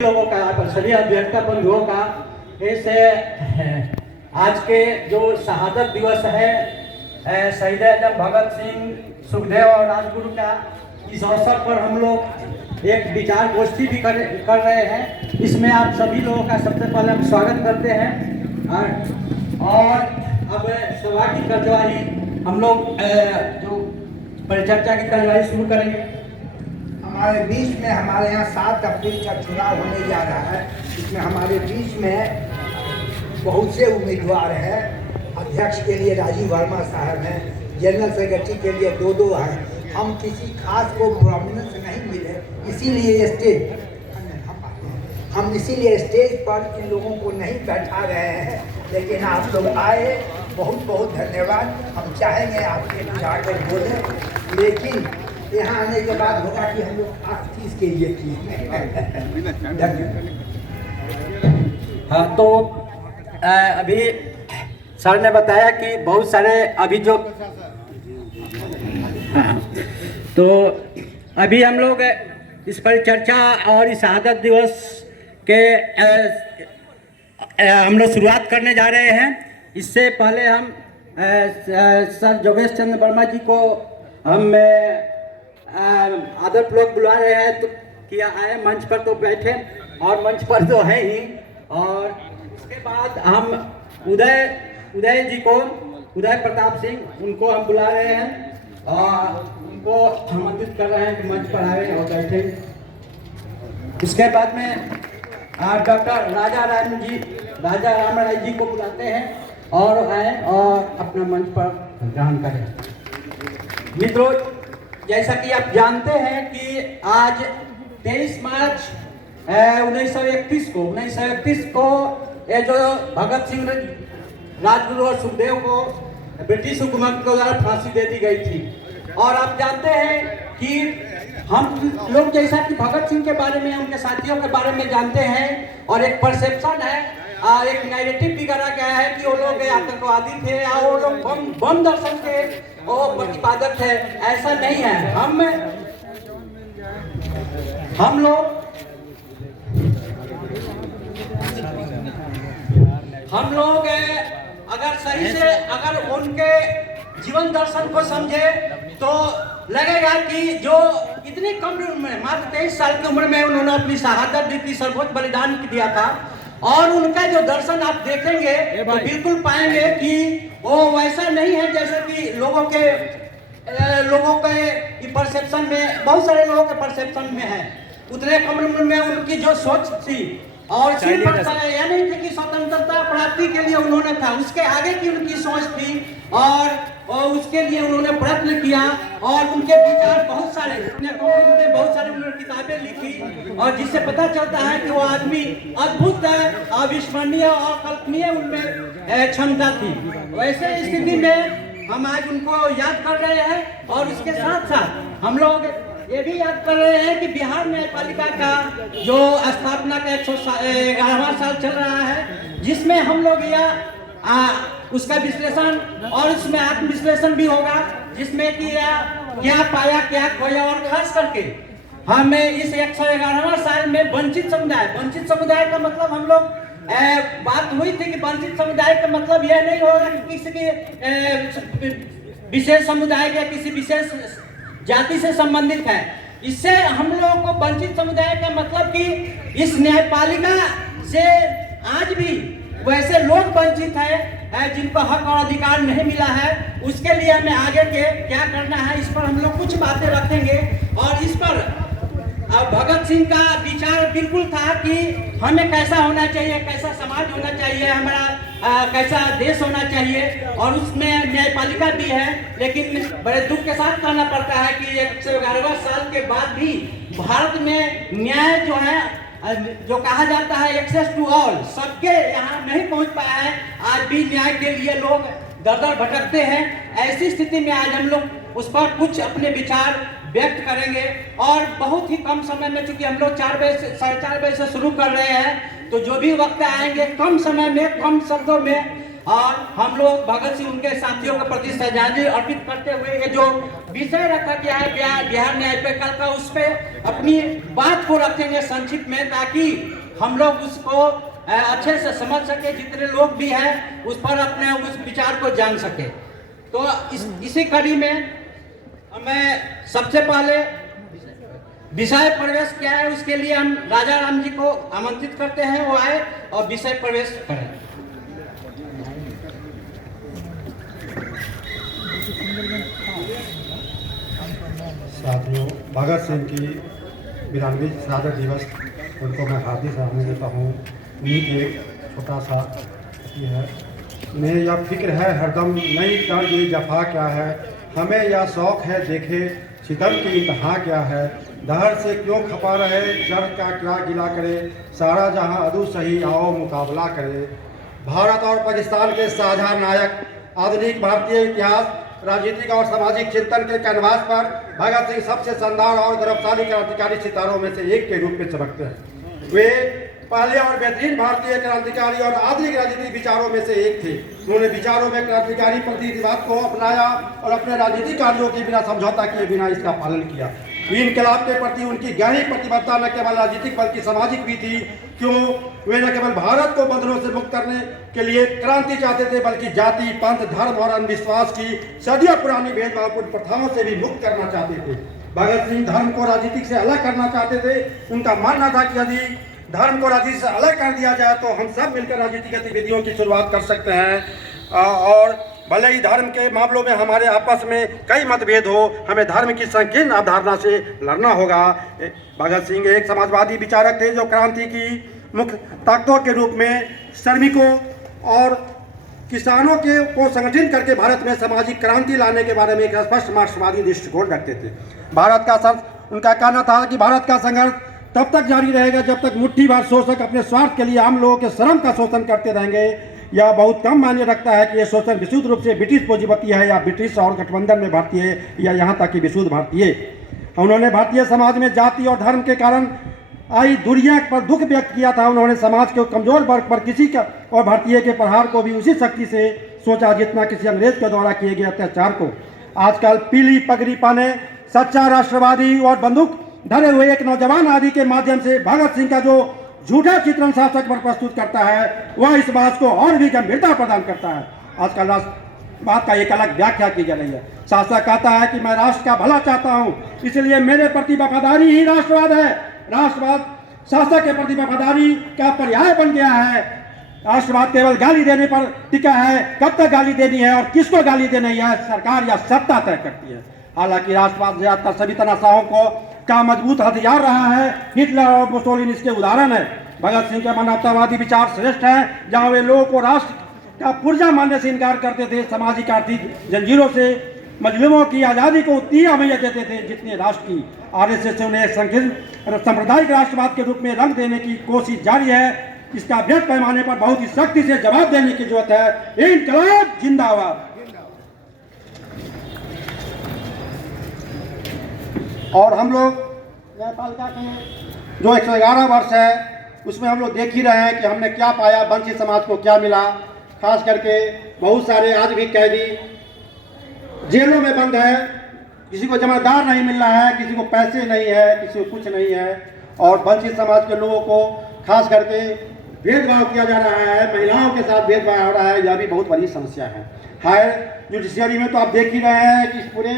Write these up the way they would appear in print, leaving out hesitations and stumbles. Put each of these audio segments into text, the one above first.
लोगों का, सभी अभ्यर्था बंधुओं का इस आज के जो शहादत दिवस है शहीद आजम भगत सिंह, सुखदेव और राजगुरु का, इस अवसर पर हम लोग एक विचार गोष्ठी भी कर रहे हैं। इसमें आप सभी लोगों का सबसे पहले हम स्वागत करते हैं। और अब सभा की कार्यवाही हम लोग जो परिचर्चा की कार्यवाही शुरू करेंगे। हमारे बीच में हमारे यहाँ 7 अप्रैल का चुनाव होने जा रहा है। इसमें हमारे बीच में बहुत से उम्मीदवार हैं। अध्यक्ष के लिए राजीव वर्मा साहब हैं, जनरल सेक्रेटरी के लिए 2 हैं। हम किसी खास को प्रोमिनेंस नहीं मिले, इसीलिए स्टेज पर इन लोगों को नहीं बैठा रहे हैं। लेकिन आप लोग आए, बहुत बहुत धन्यवाद। हम चाहेंगे आपके जाकर बोले, लेकिन यहाँ आने के बाद होगा कि हम लोग खास चीज के लिए किए। हाँ, तो अभी सर ने बताया कि बहुत सारे अभी जो तो अभी हम लोग इस पर चर्चा और इस शहादत दिवस के हम लोग शुरुआत करने जा रहे हैं। इससे पहले हम सर जोगेश चंद्र वर्मा जी को हम आदरपूर्वक बुला रहे हैं, तो किया आए मंच पर, तो बैठे और मंच पर तो है ही। और उसके बाद हम उदय जी को, उदय प्रताप सिंह, उनको हम बुला रहे हैं और उनको आमंत्रित कर रहे हैं कि मंच पर आए और बैठे। इसके बाद में डॉक्टर राजा राम राय जी को बुलाते हैं और आए और अपना मंच पर ग्रहण करें। मित्रों, जैसा कि आप जानते हैं कि आज 23 मार्च 1931 को ये जो भगत सिंह, राजगुरु और सुखदेव को ब्रिटिश हुकूमत के द्वारा फांसी दे दी गई थी। और आप जानते हैं कि हम लोग जैसा कि भगत सिंह के बारे में, उनके साथियों के बारे में जानते हैं, और एक परसेप्शन है, एक नैरेटिव भी करा गया है कि वो लोग आतंकवादी थे या वो लोग बम दर्शन के वो प्रतिपादक थे। ऐसा नहीं है। हम लोग अगर सही से अगर उनके जीवन दर्शन को समझे तो लगेगा कि जो इतनी कम उम्र में, मात्र 23 साल की उम्र में उन्होंने अपनी शहादत दी थी, सर्वोच्च बलिदान दिया था। और उनका जो दर्शन आप देखेंगे तो बिल्कुल पाएंगे कि वो वैसा नहीं है जैसे कि लोगों के परसेप्शन में, बहुत सारे लोगों के परसेप्शन में है। उतने कम उम्र में उनकी जो सोच थी, और सिर्फ यह नहीं थी कि स्वतंत्रता प्राप्ति के लिए उन्होंने था, उसके आगे की उनकी सोच थी और उसके लिए उन्होंने प्रयत्न किया। और उनके विचार बहुत सारे, बहुत सारे उन्होंने किताबें लिखी, और जिससे पता चलता है कि वो आदमी अद्भुत है, अविस्मरणीय और कल्पनीय उनमें क्षमता थी। वैसे स्थिति में हम आज उनको याद कर रहे हैं, और उसके साथ साथ हम लोग ये भी याद कर रहे हैं कि बिहार न्यायपालिका का जो स्थापना का 111वां साल चल रहा है, जिसमें हम लोग उसका विश्लेषण और उसमें आत्मविश्लेषण भी होगा, जिसमें कि क्या पाया, क्या खोया। और खास करके हमें इस 111वां साल में वंचित समुदाय का मतलब, हम लोग बात हुई थी कि वंचित समुदाय का मतलब यह नहीं होगा कि किसी के विशेष समुदाय या किसी विशेष जाति से संबंधित है। इससे हम लोगों को वंचित समुदाय का मतलब कि इस न्यायपालिका से आज भी वैसे लोग वंचित है जिनको हक और अधिकार नहीं मिला है। उसके लिए हमें आगे के क्या करना है, इस पर हम लोग कुछ बातें रखेंगे। और इस पर भगत सिंह का विचार बिल्कुल था कि हमें कैसा होना चाहिए, कैसा समाज होना चाहिए, हमारा कैसा देश होना चाहिए। और उसमें न्यायपालिका भी है। लेकिन बड़े दुख के साथ कहना पड़ता है कि 111वां साल के बाद भी भारत में न्याय जो है, जो कहा जाता है एक्सेस टू ऑल, सबके यहाँ नहीं पहुँच पाया है। आज भी न्याय के लिए लोग दर भटकते हैं। ऐसी स्थिति में आज हम लोग उस पर कुछ अपने विचार व्यक्त करेंगे। और बहुत ही कम समय में, चूंकि हम लोग 4 बजे से शुरू कर रहे हैं, तो जो भी वक्त आएंगे कम समय में, कम शब्दों में, और हम लोग भगत सिंह, उनके साथियों के प्रति श्रद्धांजलि अर्पित करते हुए ये जो विषय रखा गया है बिहार न्याय पे कल का, उस पे अपनी बात को रखेंगे संक्षिप्त में, ताकि हम लोग उसको अच्छे से समझ सके, जितने लोग भी हैं उस पर अपने उस विचार को जान सके। तो इसी कड़ी में मैं सबसे पहले विषय प्रवेश क्या है उसके लिए हम राजा राम जी को आमंत्रित करते हैं, वो आए और विषय प्रवेश करें। साथियों, भगत सिंह की 92वीं शहादत दिवस, उनको मैं हार्दिक सलामी देता हूँ। नीत एक छोटा सा है, मैं यह फिक्र है हरदम नई तर्ज ये जफा क्या है, हमें यह शौक़ है देखे सितम की इंतहा क्या है, दहर से क्यों खपा रहे जड़ का क्या गिला करे, सारा जहां अदू सही आओ मुकाबला करे। भारत और पाकिस्तान के साझा नायक आधुनिक भारतीय इतिहास, राजनीतिक और सामाजिक चिंतन के कैनवास पर भगत सिंह सबसे शानदार और गौरवशाली क्रांतिकारी सितारों में से एक के रूप में चमकते हैं। वे पहले और बेहतरीन भारतीय क्रांतिकारी और आधुनिक राजनीतिक विचारों में से एक थे। उन्होंने विचारों में क्रांतिकारी प्रतिनिधिवाद को अपनाया और अपने राजनीतिक कार्यों के बिना समझौता किए बिना इसका पालन किया। इनकलाब के प्रति उनकी गहरी प्रतिबद्धता न केवल राजनीतिक बल्कि सामाजिक भी थी। क्यों? वे न केवल भारत को बंधनों से मुक्त करने के लिए क्रांति चाहते थे, बल्कि जाति, पंथ, धर्म और अंधविश्वास की सदियों पुरानी भेदभावपूर्ण प्रथाओं से भी मुक्त करना चाहते थे। भगत सिंह धर्म को राजनीति से अलग करना चाहते थे। उनका मानना था कि यदि धर्म को राजनीति से अलग कर दिया जाए तो हम सब मिलकर राजनीतिक गतिविधियों की शुरुआत कर सकते हैं। और भले ही धर्म के मामलों में हमारे आपस में कई मतभेद हो, हमें धर्म की संकीर्ण अवधारणा से लड़ना होगा। भगत सिंह एक समाजवादी विचारक थे जो क्रांति की मुख्य ताकतों के रूप में श्रमिकों और किसानों को संगठित करके भारत में सामाजिक क्रांति लाने के बारे में एक स्पष्ट मार्क्सवादी दृष्टिकोण रखते थे। उनका कहना था कि भारत का संघर्ष तब तक जारी रहेगा जब तक मुट्ठी भर शोषक अपने स्वार्थ के लिए आम लोगों के श्रम का शोषण करते रहेंगे। यह बहुत कम मायने रखता है कि यह शोषण विशुद्ध रूप से ब्रिटिश पूंजीपति है या ब्रिटिश और गठबंधन में भारतीय है या यहाँ तक कि विशुद्ध भारतीय। उन्होंने भारतीय समाज में जाति और धर्म के कारण आई दुर्या पर दुख व्यक्त किया था। उन्होंने समाज के कमजोर वर्ग पर किसी का और भारतीय के प्रहार को भी उसी शक्ति से सोचा जितना किसी अंग्रेज के द्वारा किए गए अत्याचार को। आजकल पीली पगड़ी पाने सच्चा राष्ट्रवादी और बंदूक धरे हुए एक नौजवान आदि के माध्यम से भगत सिंह का जो झूठा चित्रण शासक पर प्रस्तुत करता है वह इस बात को और भी गंभीरता प्रदान करता है। आजकल राष्ट्रवाद का एक अलग व्याख्या की जा रही है। शासक कहता है कि मैं राष्ट्र का भला चाहता हूं, इसलिए मेरे प्रति वफादारी ही राष्ट्रवाद है। राष्ट्रवाद शासक के प्रति वफादारी का पर्याय बन गया है। राष्ट्रवाद केवल गाली देने पर टिका है। कब तक गाली देनी है और किसको गाली देनी है सरकार या सत्ता तय करती है। हालांकि राष्ट्रवाद ज्यादातर सभी तनाशाहों को का मजबूत हथियार रहा है। हिटलर और मुसोलिनी इसके उदाहरण है। भगत सिंह के मानवतावादी विचार श्रेष्ठ हैं, जहां वे लोगों को राष्ट्र का पुर्जा मानने से इनकार करते थे। सामाजिक आर्थिक जंजीरों से मजलूमों की आज़ादी को उतनी अहमियत देते थे जितने राष्ट्र की। आरएसएस से उन्हें संकीर्ण सांप्रदायिक राष्ट्रवाद के रूप में रंग देने की कोशिश जारी है। इसका बृहद पैमाने पर बहुत ही सख्ती से जवाब देने की जरूरत है। इनकलाब जिंदाबाद। और हम लोग न्यायपालिका के जो 111 वर्ष है उसमें हम लोग देख ही रहे हैं कि हमने क्या पाया, वंचित समाज को क्या मिला। खास करके बहुत सारे आज भी कैदी जेलों में बंद है, किसी को जमानतदार नहीं मिल रहा है, किसी को पैसे नहीं है, किसी को कुछ नहीं है। और वंचित समाज के लोगों को खास करके भेदभाव किया जा रहा है, महिलाओं के साथ भेदभाव हो रहा है। यह भी बहुत बड़ी समस्या है। हायर जुडिशियरी में तो आप देख ही रहे हैं कि पूरे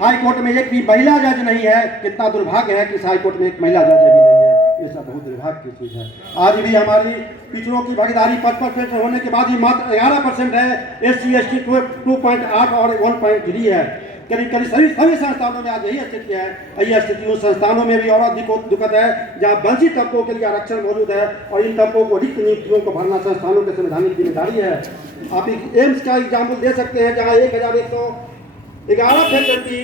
हाई कोर्ट में एक भी महिला जज नहीं है। कितना दुर्भाग्य है कि इस हाई कोर्ट में एक महिला जज भी नहीं है। ये सब बहुत दुर्भाग्य की चीज़ है। आज भी हमारी पिछड़ों की भागीदारी 55% होने के बाद ही मात्र 11% है। SC ST 2.8 और 1.3 है। करीब करीब सभी संस्थानों में आज यही स्थिति है। यही स्थिति उन संस्थानों में भी और अधिक दुखद है जहाँ वंचित तबकों के लिए आरक्षण मौजूद है और इन तबकों को रिक्त नियुक्तियों को भरना संस्थानों की संवैधानिक जिम्मेदारी है। आप एम्स का एग्जाम्पल दे सकते हैं जहाँ 1111 फैकल्टी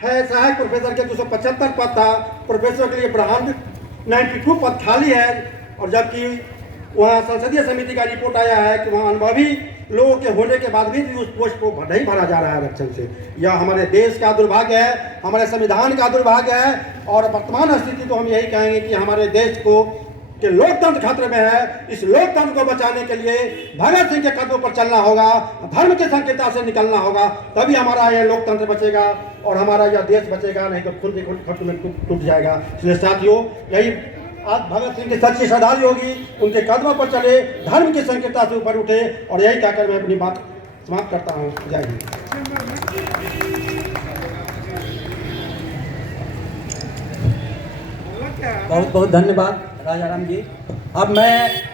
है। सहायक प्रोफेसर के 275 पद था, प्रोफेसर के लिए बढ़ान 92 पद खाली है। और जबकि वहाँ संसदीय समिति का रिपोर्ट आया है कि वहाँ अनुभवी लोगों के होने के बाद भी उस पोस्ट को नहीं भरा जा रहा है आरक्षण से। यह हमारे देश का दुर्भाग्य है, हमारे संविधान का दुर्भाग्य है। और वर्तमान स्थिति तो हम यही कहेंगे कि हमारे देश को कि लोकतंत्र खतरे में है। इस लोकतंत्र को बचाने के लिए भगत सिंह के कदमों पर चलना होगा, धर्म के संकेता से निकलना होगा, तभी हमारा यह लोकतंत्र बचेगा और हमारा यह देश बचेगा, नहीं तो खुद ही खुद में टूट जाएगा। इसलिए साथियों, यही आज भगत सिंह की सच्ची श्रद्धांजलि होगी, उनके कदमों पर चले, धर्म की संकेता से ऊपर उठे, और यही कहकर मैं अपनी बात समाप्त करता हूँ। जय हिंद। बहुत बहुत धन्यवाद राजा राम जी। अब मैं